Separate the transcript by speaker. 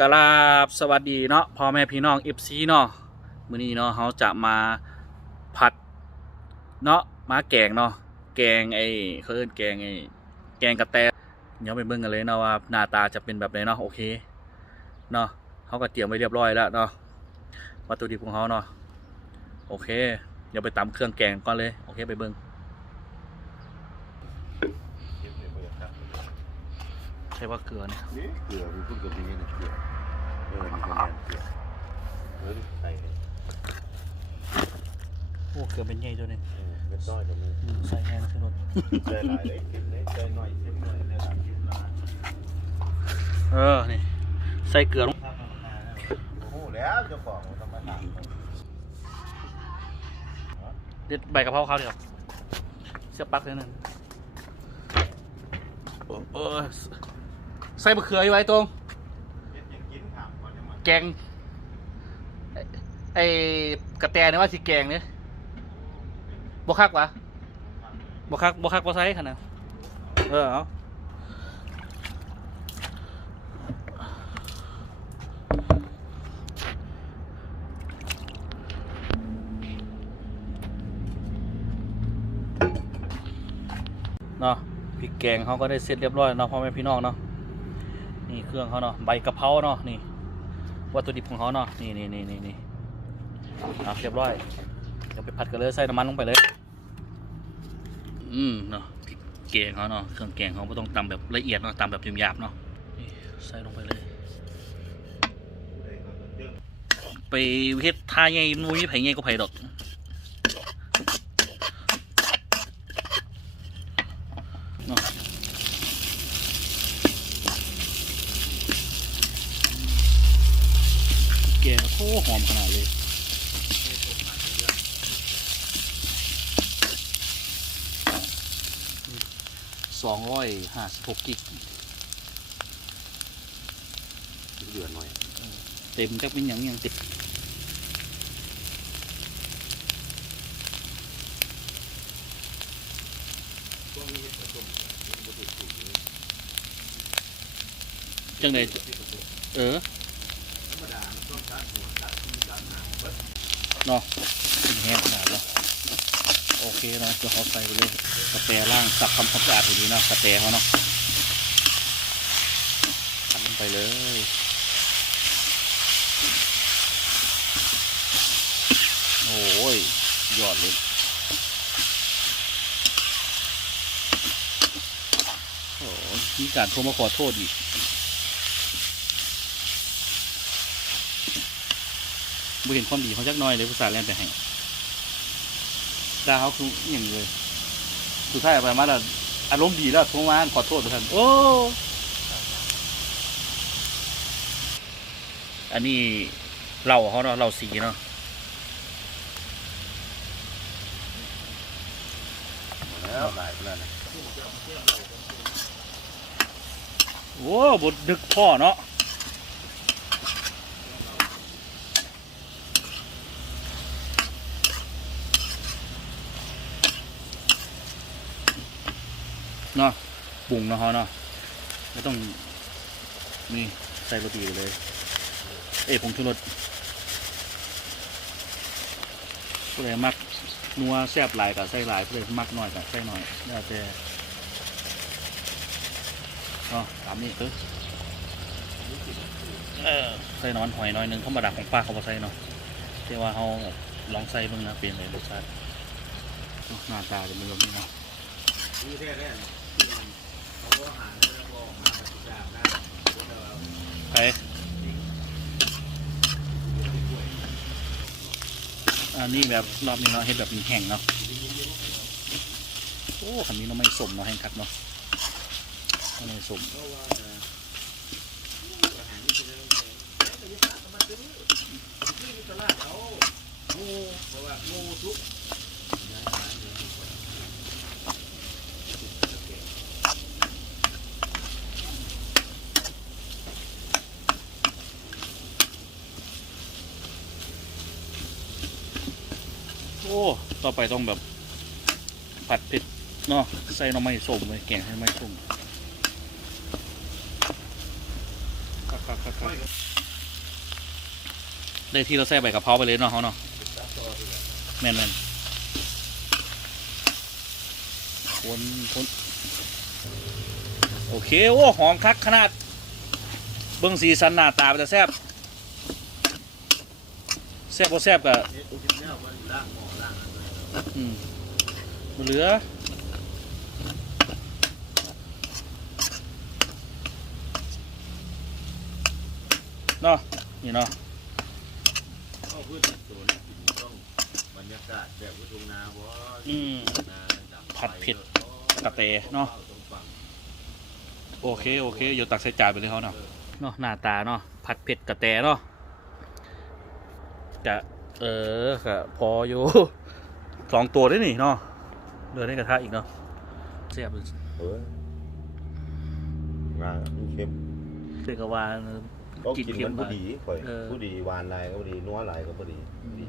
Speaker 1: กราบสวัสดีเนาะพ่อแม่พี่น้องเอฟซีเนาะมื้อนี้เนาะเขาจะมาผัดเนาะมาแกงเนาะแกงไอ้เขาเอิ้นแกงไอ้แกงกระแตเดี๋ยวไปเบิ่งกันเลยเนาะว่าหน้าตาจะเป็นแบบไหนเนาะโอเคเนาะเขาก็เตรียมไว้เรียบร้อยแล้วเนาะวัตถุดิบของเขาเนาะโอเค เดี๋ยวไปตำเครื่องแกงก่อนเลย โอเคไปเบิ่ง ใช่ว่าเกลือเนี่ย
Speaker 2: นี่เกลือมีพูดกับนี้นะเกลือเออนี่ก็แม่นเกลือเออใส่เลย
Speaker 1: โอ้เกลือเป็นใหญ่ตัวนี้
Speaker 2: เออเม็ดน้อยตรงนี้
Speaker 1: อืมใส่แห้งขึ้นรถ
Speaker 2: ใส่หลายเลยกินเลยใส่หน่อยเส้นหน่อยนะครับกินมา
Speaker 1: เออนี่ใส่เกลือลง
Speaker 2: โอ้โหแล้วเจ้าของธรรมดา
Speaker 1: เด็ดใบกะเพราเขาเดี๋ยวเสียบปลักเลยนั่นโอ้เออ ใส่มะเขืออยู่ไว้ตรง
Speaker 2: เฮ็ดยังกินถามก่อนยังมา
Speaker 1: แกงไอ้ไอ้กระแตเนี่ยว่าสิแกงเนี่ยบคักวะบคักบคักบ่ใส่ขนาดเออเอาเนาะพริกแกงเขาก็ได้เสร็จเรียบร้อยเนาะพ่อแม่พี่น้องเนาะนี่เค รื่องเขาเนาะใบกะเพราเนาะนี่วัตถุดิบของเขาเนาะนี่นี่นี่นี่นี่เอาเรียบร้อยเดี๋ยวไปผัดกันเลยใส่น้ำมันลงไปเลย อืมเนาะพริกแกงเขาเนาะเครื่องแกงเขาไม่ต้องตำแบบละเอียดเนาะตำแบบหยาบๆเนาะนี่ใส่ลงไปเลยไปเฮ็ดท่าใหญ่มุ้ยไผ่ใหญ่ก็ไผ่ดอกเนาะแกงโอ้ หอมขนาดเลยสองร้อยห้าสิบหกกิก
Speaker 2: เดือดหน่อย
Speaker 1: เต็มจักเป็นหยังหยังติดจังไดเออ เนาะเป็นแห้งขนาดเนาะโอเคเนาะจะเขาใส่ไปเลยกระแตล่างสับคำความสะอาดอย่างนี้เนาะกระแตเขาเนาะขันลงไปเลยโอ้ยยอดเลยโอ้ยมีการโทรมาขอโทษอีก บ่เห็นความดีเขาจักน้อยเลยภาษาแลนไปให้ดาเขาคืออย่างเลย สุดท้ายไปมาแล้วอารมณ์ดีแล้วโทรมาขอโทษท่านโอ้ อันนี้เราเขาเนาะเราสีเนาะ
Speaker 2: แล้วหลายไปแล้วนะ
Speaker 1: โอ้บดดึกพ่อเนาะ เนาะปรุงเนาะเขาเนาะไม่ต้องนี่ใส่โรตีไปเลย เอ้ยผงชูรสผู้ใดมักนัวแซ่บหลายกับใส่หลายผู้ใดมักน้อยกับใส่น้อยแล้วแต่ก็ตามนี้เออเออใส่น้อนหอยน้อยหนึงธรรมดาของป้าเขาบ่ใส่เนาะแต่ว่าเขาแบบลองใส่เบิ่งนะเปลี่ยนเลยรสชาติเนาะหน้าตาจะเป็นแบบนี้เนาะ
Speaker 2: นี่แท้แน่เขาก็หาแล้วก็มาปฏิบัติได้
Speaker 1: ไปอันนี้แบบรอบนี้เนาะเฮ็ดแบบมีแห้งเนาะโอ้คันนี้เราไม่สมเนาะแห้งคักเนาะไม่สม โอ้ ต่อไปต้องแบบ ผัดเผ็ดเนาะใส่หน่อไม้ส้มเลยแกงให้ไม้ส้มได้ที่เราแซ่บใบกะเพราไปเลยเนาะเขาเนาะแม่นแม่นคนคนโอเค โอ้ หอมคักขนาด เบิ้องสีสันหน้าตาเป็นแซ่บ แซ่บบ่แซ่บกะ
Speaker 2: เอ๊ะกินแล้วมันล่างหม้อล่างอะไร
Speaker 1: อืมบ่เหลือเนาะนี่เนาะ
Speaker 2: ก็พืชสวนกินต้องบรรยากาศแบบว่าทุ่งนาบ่
Speaker 1: อืม
Speaker 2: นาดังไฟ
Speaker 1: ผัดเผ็ดกระเตเนาะ
Speaker 2: ตรงฝั่ง
Speaker 1: โอเค โอเค อยู่ตักใส่จานไปเลยเขาเนาะเนาะหน้าตาเนาะผัดเผ็ดกระแตเนาะ กะเออกะพออยู่ สองตัวได้นี่เนาะเดือในกระทะอีกเนาะเสียบเลย
Speaker 2: เออมาเค็ม
Speaker 1: เรียกว่า
Speaker 2: ก็
Speaker 1: กิน
Speaker 2: กิน
Speaker 1: เค็ม
Speaker 2: มันพอดีข่อย
Speaker 1: เออ
Speaker 2: พอดีหวานหลายก็พอดีนัวหลายก็พอดีพอดี